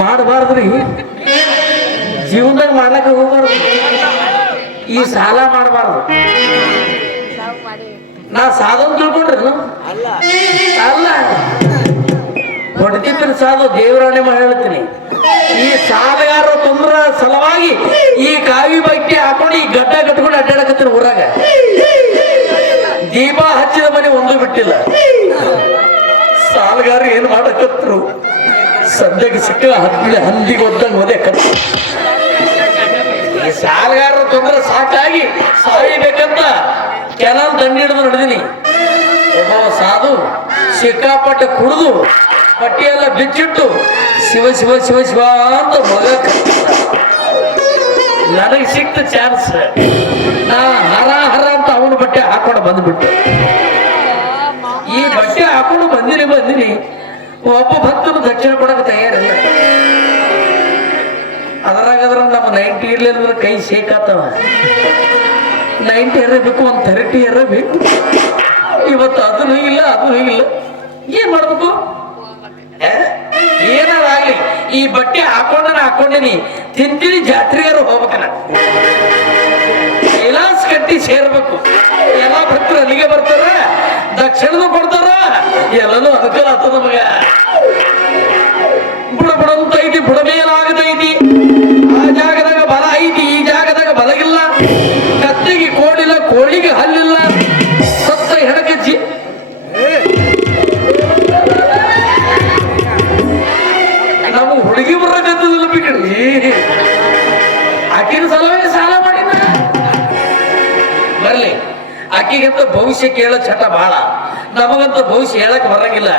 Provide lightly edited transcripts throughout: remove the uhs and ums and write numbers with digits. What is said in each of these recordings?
ಮಾಡಬಾರ್ದ್ರಿ, ಜೀವನದಾಗ ಮಾಡ್ಲಕ್ಕ ಹೋಗ್ಬಾರ್ದು. ಈ ಸಾಲ ಮಾಡಬಾರ್ದು. ನಾ ಸಾಧನ್ ತಿಳ್ಕೊಂಡ್ರಿ ಅಲ್ಲ, ಹೊಡೆದಿದ್ದ ಸಾಧು ದೇವರಾಣೆ ಮಾಡಿ ಹೇಳ್ತೀನಿ. ಈ ಸಾಲಗಾರ ತೊಂದ್ರ ಸಲುವಾಗಿ ಈ ಕಾವಿ ಬಟ್ಟೆ ಹಾಕೊಂಡು ಈ ಗಡ್ಡ ಕಟ್ಕೊಂಡು ಅಡ್ಡಾಡಕತ್ತೀನಿ ಊರಾಗ. ದೀಪ ಹಚ್ಚಿದ ಮನೆ ಒಂದು ಬಿಟ್ಟಿಲ್ಲ. ಸಾಲಗಾರ ಏನ್ ಮಾಡಕತ್ರು, ಸದ್ಯಕ್ಕೆ ಸಿಕ್ಕ ಹಂದಿಗೆ ಒದ್ದಂಗೆ ಒದೆ ಕತ್ತು. ಈ ಸಾಲಗಾರರ ತೊಂದರೆ ಸಾಕಾಗಿ ಸಾಯಬೇಕಂತ ಕೆಲವು ದಂಡಿ ಹಿಡಿದು ನಡೆದೀನಿ. ಒಬ್ಬ ಸಾಧು ಸಿಕ್ಕಾಪಟ್ಟೆ ಕುಡಿದು ಪಟ್ಟಿಯೆಲ್ಲ ಬಿಚ್ಚಿಟ್ಟು ಶಿವ ಶಿವ ಶಿವ ಶಿವ ಅಂತ ಮಗ. ನನಗೆ ಸಿಕ್ತ ಚಾನ್ಸ್, ನಾ ಹರ ಹರ ಅಂತ ಅವನ ಬಟ್ಟೆ ಹಾಕೊಂಡು ಬಂದ್ಬಿಟ್ಟು. ಈ ಬಟ್ಟೆ ಹಾಕೊಂಡು ಬಂದಿನಿ. ಒಬ್ಬ ಭಕ್ತನು ದಕ್ಷಿಣ ಕೊಡಕ್ಕೆ ತಯಾರಿಲ್ಲ. ಅದ್ರಾಗದ್ರ ನಮ್ಮ 90 ಇರ್ಲಿಲ್ಲ ಕೈ ಶೇಕಾತವ. 90 ಇರಬೇಕು, ಒಂದು 30 ಇರಬೇಕು. ಇವತ್ತು ಅದನ್ನು ಇಲ್ಲ. ಏನ್ ಮಾಡ್ಬೇಕು? ಏನಾರಾಗ್ಲಿ ಈ ಬಟ್ಟೆ ಹಾಕೊಂಡಿನಿ, ತಿಂತೀನಿ, ಜಾತ್ರೆಗಾರು ಹೋಗ್ಬೇಕಲ್ಲ, ಕೈಲಾಸ್ ಕಟ್ಟಿ ಸೇರ್ಬೇಕು. ಎಲ್ಲ ಭಕ್ತರು ಅಲ್ಲಿಗೆ ಬರ್ತಾರ, ದಕ್ಷಿಣದ ಕೊಡ್ತಾರ, ಎಲ್ಲನೂ ಅನುಕೂಲ ಆಗ್ತದ. ಮಗ ಬುಡಬುಡಂತ ಐತಿ, ಬುಡಮೇಲಾಗದೈತಿ. ಆ ಜಾಗದಾಗ ಬಲ ಐತಿ, ಈ ಜಾಗದಾಗ ಬಲಗಿಲ್ಲ. ಕತ್ತಿಗೆ ಕೋಡಿಲ್ಲ, ಕೋಳಿಗೆ ಹಲ್ಲಿಲ್ಲ. ಸತ್ತ ಹೆಣಕಚ್ಚಿ ನಾವು ಹುಡುಗಿ ಬರಕತ್ತದಿಲ್ಲ ಬಿಡ್ರಿ. ಆಕಿನ ಸಲುವಾಗಿ ಸಾಲ ಮಾಡಿದ ಬರ್ಲಿ. ಆಕಿಗಂತ ಭವಿಷ್ಯ ಕೇಳೋ ಚಟ ಬಹಳ, ನಮಗಂತ ಭವಿಷ್ಯ ಹೇಳಕ್ ಬರಂಗಿಲ್ಲ.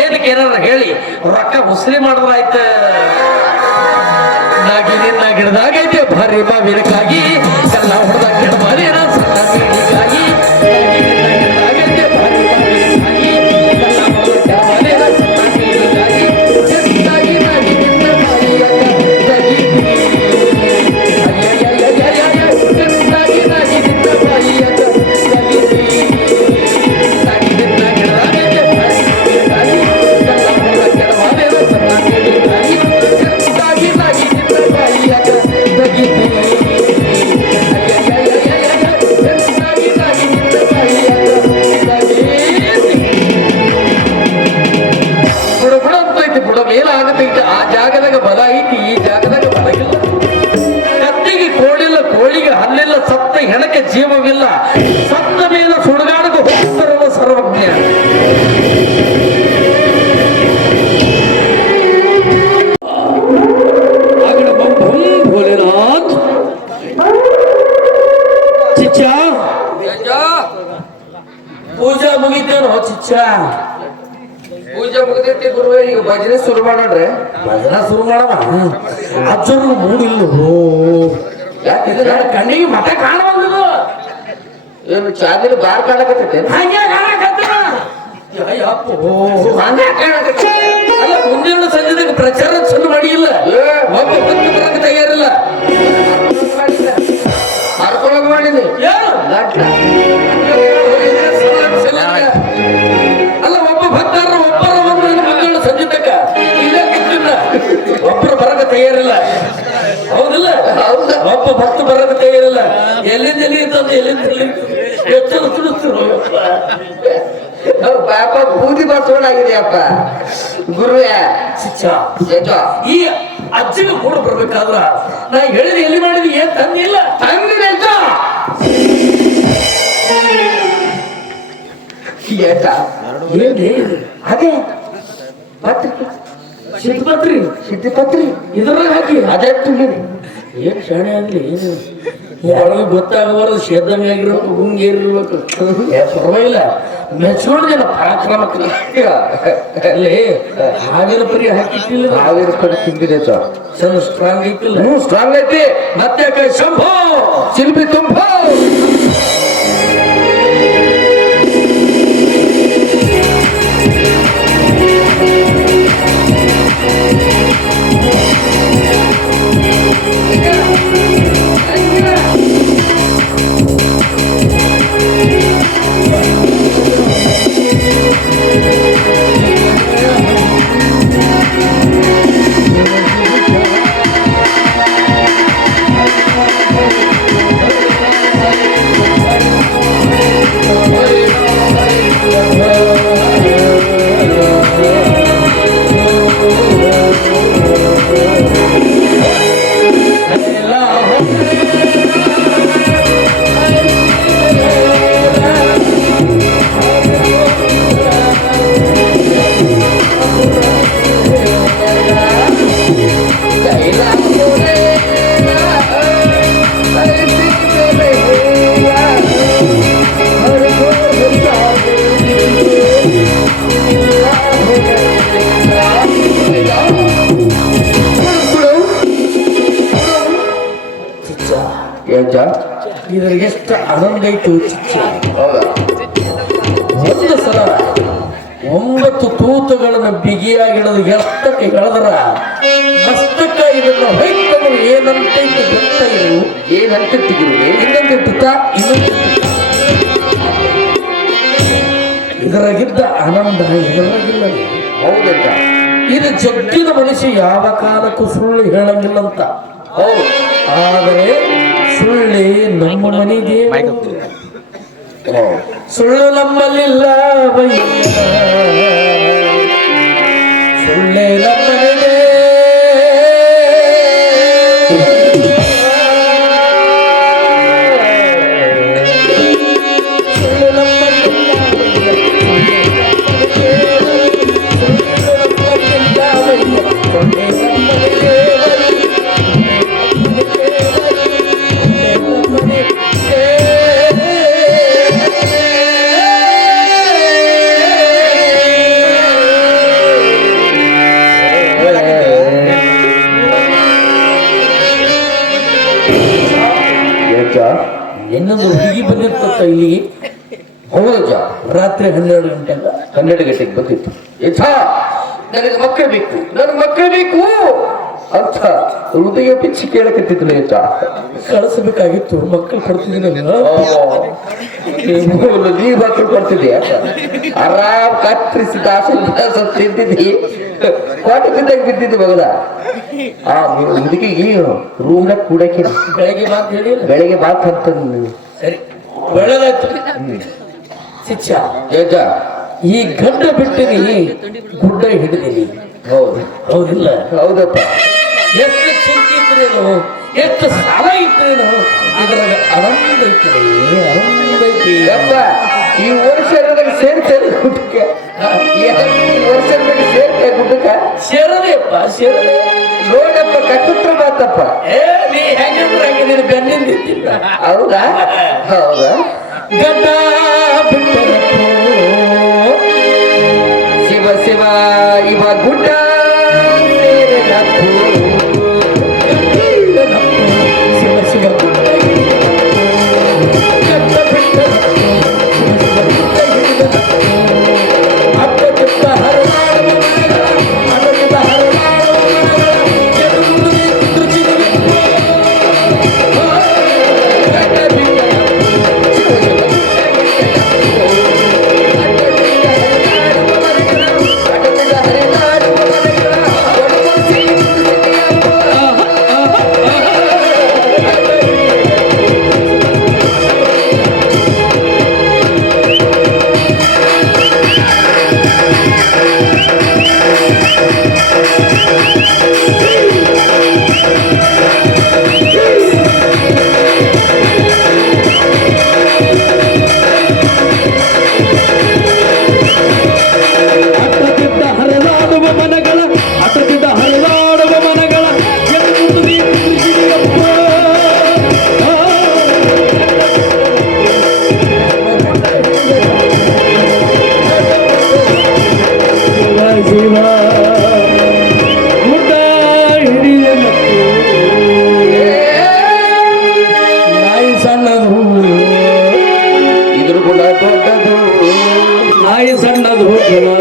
ಏನಕ್ಕೆ ಏನಾರ ಹೇಳಿ ರೊಕ್ಕ ಮುಸ್ಲಿ ಮಾಡಿದ್ರಾಯ್ತ. ನಾಗಿನ ಗಿಡದಾಗೈತೆ ಭಾರಿ ಮಾವಿನಕಾಗಿ, ಎಲ್ಲ ಹೊಡೆದ ಗಿಡ ಮಾರಿ ಸಣ್ಣ ಮೀನಿಗಾಗಿ. ಗಿಡದಾಗೈತೆ ಭಾರಿ ಮಾವಿನಕಾಗಿ, ಎಲ್ಲ ಹೊಡೆದ ಗಿಡ ಮಾರಿ ಸಣ್ಣ ಮೀನಿಗಾಗಿ. ಜಗ್ಗಿ ನಾಗಿನಿಂದ ಬಾಯಿಯಾಗ ಜಗಿದಿ, ಜಗ್ಗಿ ನಾಗಿನಿಂದ ಬಾಯಿಯಾಗ ಜಗಿದಿ. ನಾಗಿನಿಂದ ಗಿಡದಾಗೈತೆ ಭಾರಿ ಮಾವಿನಕಾಗಿ, ಎಲ್ಲ ಹೊಡೆದ ಗಿಡ ಮಾರಿ ಸಣ್ಣ ಮೀನಿಗಾಗಿ. ಜಗ್ಗಿ ನಾಗಿನಿಂದ ಬಾಯಿಯಾಗ ಜಗಿದಿ. ಮೇಲಾಗತೈತೆ. ಆ ಜಾಗದಾಗ ಬಲ ಐತಿ, ಈ ಜಾಗದಾಗ ಬಲ ಇಲ್ಲ. ಕತ್ತಿಗೆ ಕೋಳಿಲ್ಲ, ಕೋಳಿಗೆ ಹಲ್ಲಿಲ್ಲ. ಸತ್ತ ಹೆಣಕ್ಕೆ ಜೀವವಿಲ್ಲ. ಸತ್ತ ಮೇಲೆ ಸುಡುಗಾಡಕ್ಕೆ ಹೋಗ್ತಾರಲ್ಲ ಸರ್ವಜ್ಞ. ಭೋಲೆನಾಥ್ ಚಿಚ್ಚ ಪೂಜಾ ಮುಗಿತೇನೋ ಚಿಚ್ಚ? ಪೂಜೆ ಮುಗಿದೈತಿ ಗುರುವೇ, ಈಗ ಭಜನೆ ಶುರು ಮಾಡೋಣ್ರಿ. ಭಜನ ಶುರು ಮಾಡವ. ಅಜ್ಜರು ಮೂಡಿಲ್ಲ. ಯಾಕಿದ್ರೆ ಕಣ್ಣಿಗೆ ಮಠ ಕಾಣುವಂಥದ್ದು. ಏನು ಚಾದಿನ ಬಾರ್ ಕಾಣಕತ್ತೈತೆ? ಹಂಗೆ ಕಾಣಕತ್ತ. ಅಲ್ಲ, ಮುಂದಿನ ಸಂಜೆದಾಗ ಪ್ರಚಾರ ಚಂದ ಮಾಡಿಲ್ಲ. ಒಬ್ಬ ಭಕ್ತ ಬರಕ್ಕೆ ತಯಾರಿಲ್ಲ. ಹರ್ಕೊಳಗ್ ಮಾಡಿನಿ. ಅಲ್ಲ, ಒಬ್ಬ ಭಕ್ತರ ಒಬ್ಬರ ಮುಂದಿನ ಸಂಜೆ ತಕ್ಕ ಇಲ್ಲೇ ಕೂತಿಲ್ಲ. ಒಬ್ಬರು ಬರಕ್ಕೆ ತಯಾರಿಲ್ಲ. ಹೌದಿಲ್ಲ? ಒಬ್ಬ ಭಕ್ತ ಬರಕ್ಕೆ ತಯಾರಿಲ್ಲ. ಎಲ್ಲಿಂದ ಎಷ್ಟು ತಿಳಿಸ್ತಿರು ಪಾಪ ಬೂದಿ ಬಸವಣಾಗಿದೆಯಪ್ಪ ಗುರುವೇ. ಈ ಅಜ್ಜಿಗೆ ಕೂಡ ಬರ್ಬೇಕಾದ್ರ ನಾ ಹೇಳಿದ ಎಲ್ಲಿ ಮಾಡಿದ್ವಿ? ಏನ್ ತಂದಿಲ್ಲ. ತಂದಿದೆ ಅದೇ ಸಿದ್ಧಪತ್ರಿ ಇದ್ರಾಗ ಹಾಕಿ ಅದೇ ತುಂಬಿನಿ. ಏನ್ ಶಾಣೆ ಆಗ್ಲಿ, ಏನು ಒಳಗೆ ಗೊತ್ತಾಗಬಾರದು. ಶೇದ್ದಂಗೆ ಆಗಿರ್ಬೇಕು, ಗುಂಗೇರಿರ್ಬೇಕು. ಪರವಾಗಿಲ್ಲ, ಮೆಚ್ಕೊಂಡಿಲ್ಲ ಪರಾಕ್ರಮಕ್ಕೆ. ಅಲ್ಲಿ ಹಾವಿನ ಪರಿ ಹಾಕಿಟ್ಟಿಲ್ಲ. ಹಾವಿನ ಪರಿ ತಿಂದಿದೆ ಚಂದ ಸ್ಟ್ರಾಂಗ್ ಐತಿಲ್ಲ? ಸ್ಟ್ರಾಂಗ್ ಐತಿ. ಮತ್ತೆ ಕೈ ಶಂಭೋ ಶಿಲ್ಪಿ ತುಂಬಾ ಎಷ್ಟು ಆನಂದ ಐತಿ ಚಿಚ್ಚ. ಹೌದಾ ಒಂದು ಸಲ 9 ತೂತುಗಳನ್ನು ಬಿಗಿಯಾಗಿಡೋದು ಎಷ್ಟಕ್ಕೆ ಎಳೆದ್ರ ಮಸ್ತಕ ಇದನ್ನು ಹೊಯ್ತಂದ್ರೆ ಏನಂತೈತಿ ಗೊತ್ತ ಇದು ಏನಂತಿರ್ತಿ ಗುರುವೆ ಇನ್ನೊಂದಿರ್ತ ಇದರಾಗಿದ್ದ ಆನಂದ ಇದರಾಗಿಲ್ಲ. ಹೌದಲ್ಲ ಇದು ಜಗ್ಗಿನ ಮನುಷ್ಯ ಯಾವ ಕಾಲಕ್ಕೂ ಸುಳ್ಳು ಹೇಳಂಗಿಲ್ಲಂತ. ಹೌದು ಆದರೆ ಸುಳ್ಳಿ ನಮ್ಮ ಮನೆಗೆ ಸುಳ್ಳು ನಮ್ಮಲ್ಲಿಲ್ಲ ಬಯ್ಯ, ಸುಳ್ಳೇ ನಮ್ಮನೆಗೆ ಸುಳ್ಳು ನಮ್ಮಲ್ಲಿಲ್ಲ ಇನ್ನೊಂದು ಹುಡುಗಿ ಬಂದಿರ್ತತ್ತ ಇಲ್ಲಿಗೆ. ಹೌದಜ್ಜ ರಾತ್ರಿ 12 ಗಂಟೆಗೆ 12 ಗಂಟೆಗೆ ಬಂದಿತ್ತು. ಯಥಾ ನನಗೆ ಮಕ್ಕಳು ಬೇಕು ನನಗೆ ಮಕ್ಕಳು ಬೇಕು ಅಂತ ಹೃದಯ ಪಿಚ್ಚಿ ಕೇಳಕತ್ತಿದ್ರು ಯಥ ಕಳಿಸಬೇಕಾಗಿತ್ತು. ಮಕ್ಕಳು ಕೊಡ್ತಿದ್ದೀನಿ ನೀ ಮಕ್ಕಳು ಕೊಡ್ತಿದ್ದೀಯ ಆರಾಮ್ ಕತ್ತರಿಸಿ ದಾಸ ತಿಂತಿದ್ದಿ ಕೋಟೆ ಬಿದ್ದಾಗ ಬಿದ್ದಿದ್ದು ಮಗದ ಆ ಹುಡುಗಿಗೆ ರೂಮ್ನಾಗ ಕೂಡಕ್ಕೆ ಬೆಳಗ್ಗೆ ಮಾತು ಹೇಳಿ ಬೆಳಗ್ಗೆ ಮಾತು ಅಂತ ಸರಿ ಒಳ್ಳೆದಾಯ್ತು. ಶಿಕ್ಷ ಯಜ್ಜ ಈ ಗಡ್ಡ ಬಿಟ್ಟಿನಿ ಗುಡ್ಡ ಹಿಡಿದೀನಿ. ಹೌದು ಹೌದಿಲ್ಲ? ಹೌದಪ್ಪ ಎಷ್ಟು ಚಿಂತೆ ಇದ್ರೇನು ಎಷ್ಟು ಸಾಲ ಇದ್ರೇನು ಇದ್ರಾಗ ಆನಂದ ಐತಿ, ಆನಂದ ಐತಿ. ಯಪ್ಪ ಈ ವರ್ಷದಾಗ ಸೇರ್ತೇನೆ ಗುಡ್ಡಕ್ಕೆ ಈ ವರ್ಷದಾಗ ಸೇರ್ತೇನೆ ಗುಡ್ಡಕ್ಕೆ ಸೇರದೇಪ್ಪ ಸೇರದೆ. ನೋಡಪ್ಪ ಕಟ್ಟತ್ರ ಮಾತಪ್ಪ ನೀ ಹೆಂಗಂದ್ರೆ ಹಂಗೆ ನೀನು ಬೆನ್ನಿಂದ ಇದ್ದಿಲ್ಲ. ಹೌದಾ ಹೌದಾ ಗಡ್ಡ ಬಿಟ್ಟರಪ್ಪೋ ಶಿವ ಶಿವ ಇವ ಗುಡ್ಡ ಸೇರಿದಪ್ಪೋ. ಶಿವ ಶಿವ ಗುಡ್ಡ ಗಡ್ಡ ಬಿಟ್ಟರಪ್ಪೋ ಶಿವ ಶಿವ ಗುಡ್ಡ ಹಿಡಿದರಪ್ಪೋ. ಅಡ್ಡ ಬಿಟ್ಟ ಹರನಾಡುವ ಅಡ್ಡ ಬಿಟ್ಟ ಹರನಾಡುವ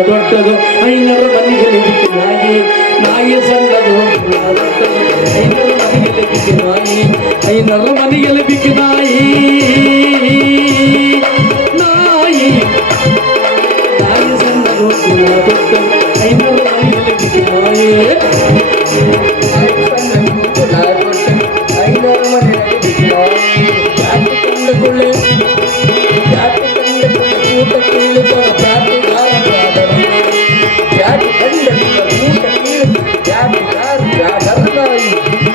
ದೊಡ್ಡದು ಐನರ ಮನೆಗೆ ಲಿಖಿತ ನಾಯಿ ನಾಯಿ ಸಣ್ಣದು ಐನರ ಮನೆಗೆ ಲಿಖಿತ ನಾಯಿ ಐನರ ಮನೆಗೆ ಲಿಖಿತ ನಾಯಿ ನಾಯಿ ನಾಯಿ ಸಣ್ಣದು ದೊಡ್ಡದು ಐನರ ಮನೆಗೆ ಲಿಖಿತ ನಾಯಿ ಐನರ ಮನೆಗೆ ಕಂಡುಕೊಳ್ಳೆ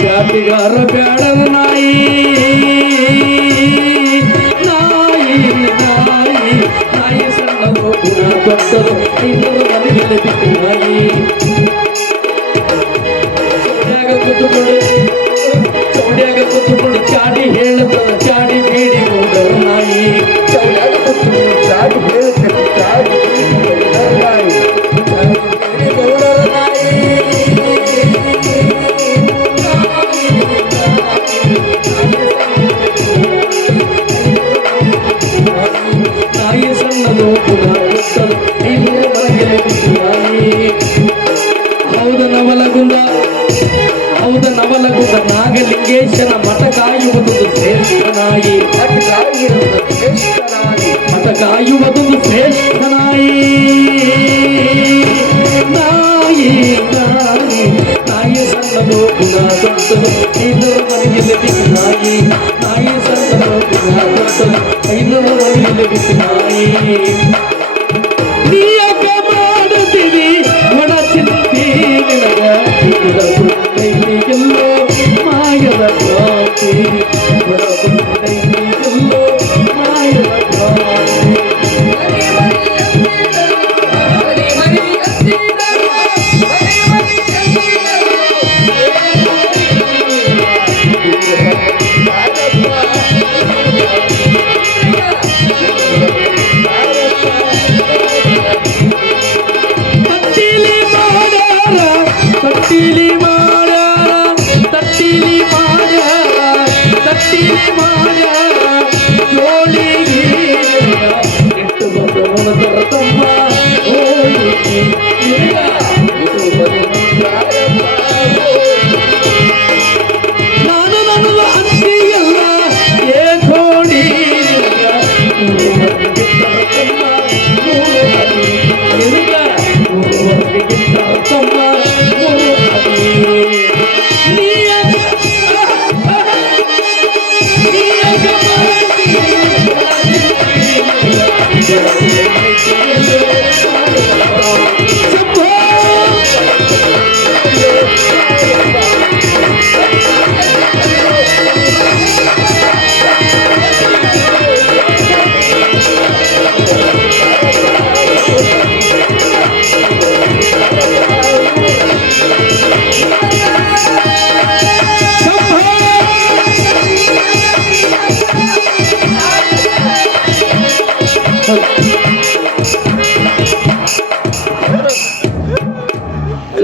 ಜಾತಿಗಾರ ಬ್ಯಾಡರ ನಾಯಿ ನಾಯಿ ನಾಯಿ ನಾಯಿ ಸಣ್ಣದು ಗುಣ ದೊಡ್ಡದು ಐನೂರು ಮನೆಗೆ ಬಿಟ್ಟು ನಾಯಿ ಚೌಡ್ಯಾಗ ಕೂತ್ಕೊಂಡು ಚಾಡಿ ಹೇಳುತ್ತದ ಚಾಡಿ ಬೇಡಿ ಹೋದರ ನಾಯಿ ಚೌಡ್ಯಾಗ ಕೂತ್ಕೊಂಡು ಚಾಡಿ ಹೇಳುತ್ತದೆ ಚಾಡಿ ನಾಯಿ ಗೌಡರ ನಾಯಿ ಹೌದ ನವಲಗುಂದ ನಾಗಲಿಂಗೇಶನ ಮಠ ಕಾಯುವುದೊಂದು ಶ್ರೇಷ್ಠ ನಾಯಿ ಮಠ ಕಾಯುವುದೊಂದು ಶ್ರೇಷ್ಠ ನಾಯಿ ನಾಯಿ ನಾಯಿ ನಾಯಿ ಸಣ್ಣದು ಗುಣ ದೊಡ್ಡದು ಐನೂರ ಮನೆಯಲ್ಲಿ ಬಿಟ್ಟು ನಾಯಿ ನಾಯಿ ಸಣ್ಣದು ಗುಣ ದೊಡ್ಡದು ಐನೂರ ಮನೆಯಲ್ಲಿ ಬಿಟ್ಟು ನಾಯಿ ನೀಯಕ ಮಾಡುತ್ತೀವಿ ಒಣ ಚಿಂತೀನಿ ಎಲ್ಲೋ ಮಾಯದ ಕ್ರಾಂತಿ ಎಲ್ಲೋ ಮಾಯದ ಕ್ರಾಂತಿ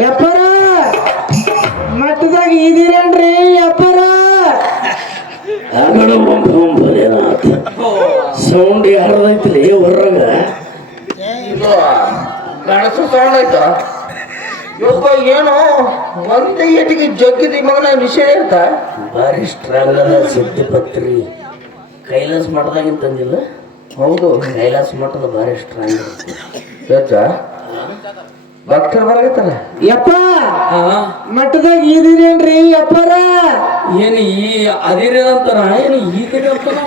ಯಪ್ಪರ ಮಠದಾಗ ಇದೀರೇನ್ರಿ ಯಪ್ಪರ ಸೌಂಡ್ ಯಾರ್ದೈತಿಲಿ ಹೊರಗ ಗಣಸ ಸೌಂಡ್ ಆಯ್ತಾ ಯಪ್ಪ ಏನೋ ಒಂದೇ ಏಟಿಗೆ ಜಗ್ಗಿದಿ ಮಗನ ವಿಷಯ ಅಂತ ಭಾರಿ ಸ್ಟ್ರಾಂಗ್ ಅದ ಸಿದ್ಧಪತ್ರಿ ಕೈಲಾಸ ಮಠದಾಗಿಂತ ತಂದಿಲ್ಲ ಹೌದು ಕೈಲಾಸ ಮಠದ ಭಾರಿ ಸ್ಟ್ರಾಂಗ್ ಯಾಕ ಭಕ್ತರು ಬರಾಗತ್ತಲ್ಲ ಯಪ್ಪ ಮಠದಾಗ ಇದೀರೇನ್ರಿ ಯಪ್ಪರ ಏನು ಈ ಅದಿರೇನಂತಾರ ಏನು ಈ ಕಡೆ ಅಂತಾನ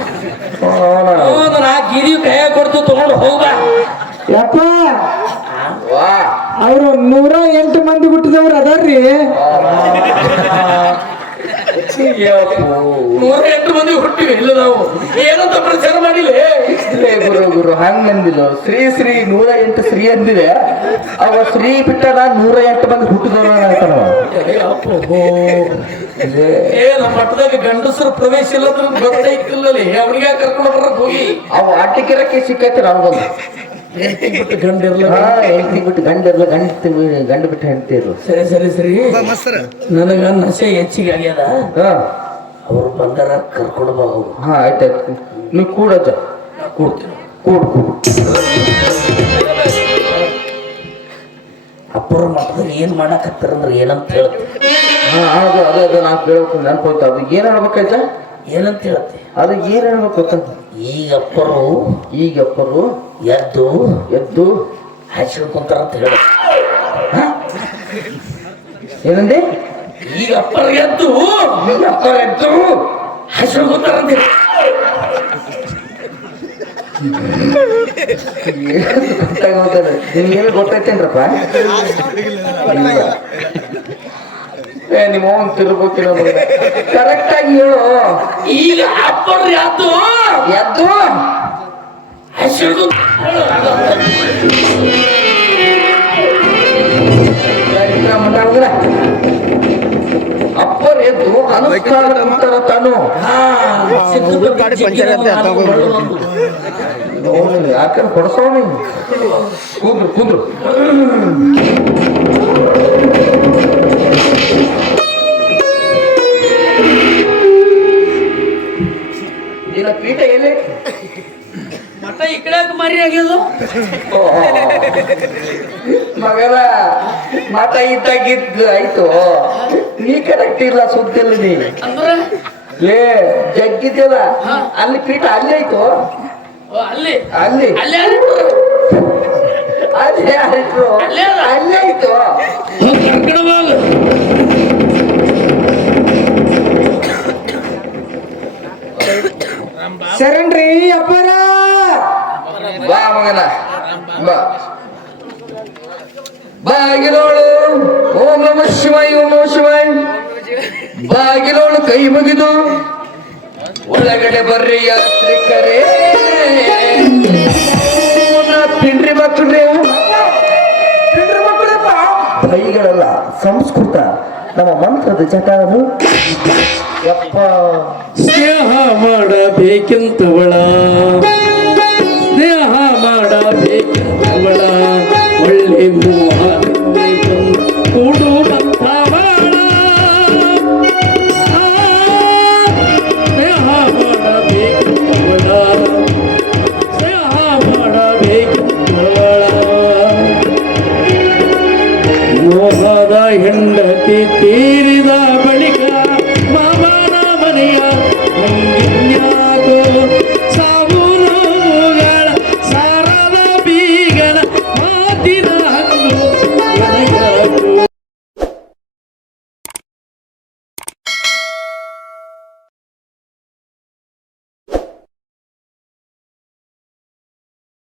ನಾ ಗಿರಿ ಕೈಯ ಕೊಡ್ತು ತಗೊಂಡು ಹೋಗ ಯಪ್ಪ ವಾ ಅವ್ರು 108 ಮಂದಿ ಹುಟ್ಟಿದವ್ರು ಅದಾರ್ರಿ 108 ಮಂದಿ ಹುಟ್ಟಿವಿ ಇಲ್ಲ ನಾವು ಏನಂತ ಪ್ರಚಾರ ಮಾಡಿಲ್ಲ ಗುರು ಗುರು ಹಂಗ ಅಂದಿಲ್ಲ ಶ್ರೀ ಶ್ರೀ 108 ಶ್ರೀ ಅಂದಿದೆ ಅವ ಶ್ರೀ ಬಿಟ್ಟದ 108 ಮಂದಿ ಹುಟ್ಟಿದವ್ರು ಅಂತಾನವ ನಮ್ಮ ಮಠದಾಗ ಗಂಡಸರ ಪ್ರವೇಶ ಇಲ್ಲದ್ರ ಗೊತ್ತೈತಿಲ್ಲಲ್ಲಿ ಅವನಿಗೆ ಕರ್ಕೊಂಡು ಬರಕ್ ಹೋಗಿ ಅವ ಆಟಿಕೆರಕ್ಕೆ ಸಿಕ್ಕೈತೆ ನಮ್ಗೊಂದು ಗಂಡಿರ್ಲ ಹೆಂಡತಿ ಬಿಟ್ಟು ಗಂಡಿರ್ಲ ಗಂಡು ಬಿಟ್ಟು ಹೆಂಡತಿ ಇರು ಸರಿ ಸರಿ ಸರಿ ನನಗ ನಶೆ ಹೆಚ್ಚಿಗೆ ಆಗ್ಯದ ಅವ್ರು ಬಂದಾರ ಕರ್ಕೊಂಡು ಬಾ ಹೋಗು ಹಾ ಆಯ್ತಾಯ್ತು ನೀವು ಕೂಡಜ್ಜ ಕೂಡ್ತೀನಿ ಕೂಡು ಅಪ್ಪರ ಮಕ್ಕಳು ಏನ್ ಮಾಡಕತ್ತಾರಂದ್ರೆ ಏನಂತ ಹೇಳುತ್ತೆ ಹಾ ಹೌದು ಅದೇ ಅದೇ ನಾ ಕೇಳ್ಬೇಕು ನೆನ್ಪೋಯ್ತು ಅದು ಏನ್ ಹೇಳ್ಬೇಕಾಯ್ತ ಏನಂತ ಹೇಳುತ್ತೆ ಅದು ಏನ್ ಹೇಳ್ಬೇಕು ಗೊತ್ತಂತ ಈಗಪ್ಪರು ಎದ್ದು ಎದ್ದು ಹಸಿರು ಕುಂತಾರ ಅಂತ ಹೇಳ ಏನಂದೆ ಈಗ ಅಪ್ಪರ ಎದ್ದು ಹಸಿರು ಕುಂತಾರ ಅಂತ ಹೇಳಿ ಗೊತ್ತಾಗೋತಾರೆ ನಿಮ್ಗೇನು ಗೊತ್ತೈತೇನ್ರಪ್ಪ ನಿಮ್ಮ ಅವನ್ ತಿರ್ಬೋಕಿಲ್ಲ ಕರೆಕ್ಟ್ ಆಗಿ ಹೇಳು ಈಗ ಅಪ್ಪರ ಎದ್ದು ಎದ್ದು ಹಸಿರು ಅಪ್ಪರ್ ಎದ್ದು ಅನುಷ್ಠಾನ ಕುಂತಾರ ತಾನು ಯಾಕಂದ್ರೆ ಕೊಡ್ಸೋಣ ಕೂದ್ರು ಕೂದ್ರು ಈಗ ಪೀಠ ಎಲ್ಲಿ ಮಠ ಈ ಕಡೆ ಮರಿ ಆಗ್ಯದ ಮಗನ ಮತ ಇದ್ದಾಗಿದ್ದು ಆಯ್ತು ನೀ ಕರೆಕ್ಟ್ ಇಲ್ಲ ಸುದ್ದಿಲ್ಲ ನೀ ಅಂದ್ರ ಲೇ ಜಗ್ಗಿದ್ಯಲ್ಲ ಅಲ್ಲಿ ಪೀಠ ಅಲ್ಲಿ ಆಯ್ತು ಅಲ್ಲಿ ಅಲ್ಲಿ ಅಲ್ಲೇ ಅಲ್ಲೇ ಆಯ್ತು ಅಲ್ಲೇ ಅದ? ಅಲ್ಲೇ ಆಯ್ತು ಶರಣ್ರಿ ಅಪ್ಪರ ಬಾ ಮಗನ ಬಾ ಬಾಗಿಲೋಳು ಓಂ ನಮ ಶಿವಾಯ ಓಂ ನಮ ಶಿವಾಯ ಬಾಗಿಲೋಳು ಕೈ ಮುಗಿದು ಒಳಗಡೆ ಬರ್ರಿ ಯಾತ್ರಿಕರೇ ತಿಂಡ್ರಿ ಮಕ್ಕಳೇ ಬೈಗಳಲ್ಲ ಸಂಸ್ಕೃತ ನಮ್ಮ ಮಂತ್ರದ ಜಟಾನು ಯಪ್ಪ ಸ್ನೇಹ ಮಾಡಬೇಕೆಂತವಳ ಸ್ನೇಹ ಮಾಡಬೇಕೆಂತವಳ ಒಳ್ಳೆ ಮೋಹ ಕೂಡು ಬಂದವಳ ಸ್ನೇಹ ಮಾಡಬೇಕೆಂತವಳ ಸ್ನೇಹ ಮಾಡಬೇಕೆಂತವಳ ಮೋಹದ ಹೆಂಡತಿ ತೀರಿದ